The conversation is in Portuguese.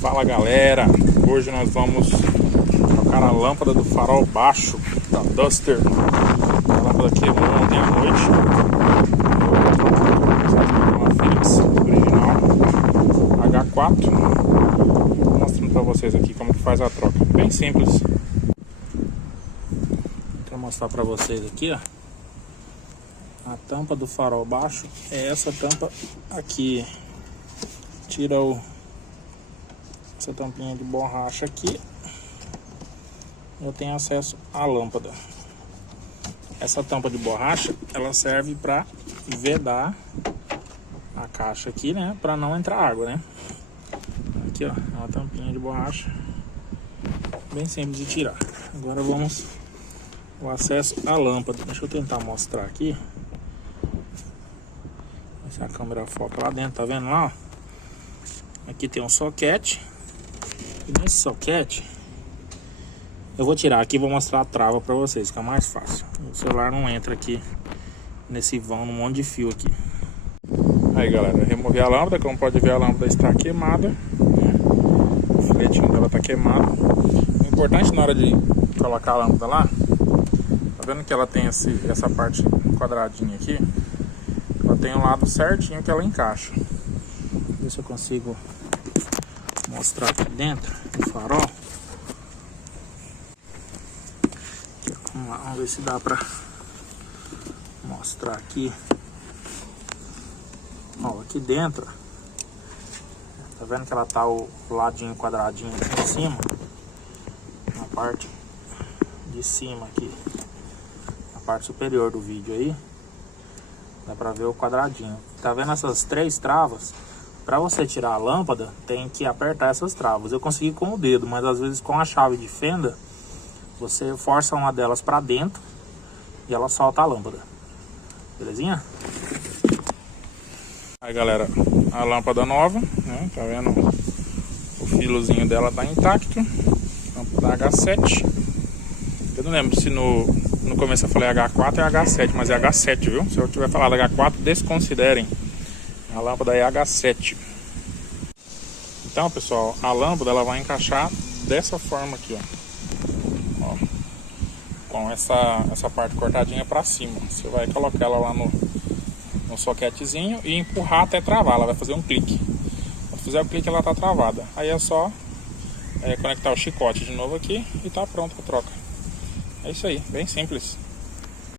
Fala galera, hoje nós vamos trocar a lâmpada do farol baixo da Duster. A lâmpada quebrou ontem à noite. Uma Philips original H4. Mostrando para vocês aqui como que faz a troca. Bem simples. Vou mostrar para vocês aqui, ó. A tampa do farol baixo é essa tampa aqui. Tira essa tampinha de borracha aqui. Eu tenho acesso à lâmpada. Essa tampa de borracha, ela serve para vedar a caixa aqui, né? Para não entrar água, né? Aqui, ó, uma tampinha de borracha. Bem simples de tirar. Agora vamos o acesso à lâmpada. Deixa eu tentar mostrar aqui. Se a câmera foca lá dentro, tá vendo lá? Ó? Aqui tem um soquete. E nesse soquete eu vou tirar aqui e vou mostrar a trava para vocês, que é mais fácil. O celular não entra aqui nesse vão, num monte de fio aqui. Aí galera, removi a lâmpada. Como pode ver, a lâmpada está queimada, né? O filetinho dela está queimado. O importante na hora de colocar a lâmpada lá, tá vendo que ela tem essa parte quadradinha aqui? Ela tem um lado certinho que ela encaixa. Ver se eu consigo mostrar aqui dentro do farol. Vamos lá, vamos ver se dá pra mostrar aqui. Ó, aqui dentro, tá vendo que ela tá o ladinho quadradinho aqui em cima? Na parte de cima aqui, na parte superior do vídeo aí, dá pra ver o quadradinho. Tá vendo essas três travas? Para você tirar a lâmpada, tem que apertar essas travas. Eu consegui com o dedo, mas às vezes com a chave de fenda, você força uma delas para dentro e ela solta a lâmpada. Belezinha? Aí galera, a lâmpada nova, né? Tá vendo? O filozinho dela tá intacto. Lâmpada H7. Eu não lembro se no começo eu falei H4 é H7, mas é H7, viu? Se eu tiver falado H4, desconsiderem. A lâmpada é H7. Então pessoal, a lâmpada ela vai encaixar dessa forma aqui, ó, com essa parte cortadinha para cima. Você vai colocar ela lá no soquetezinho e empurrar até travar. Ela vai fazer um clique. Quando fizer o clique, ela tá travada. Aí é só conectar o chicote de novo aqui e tá pronto a troca. É isso aí, bem simples.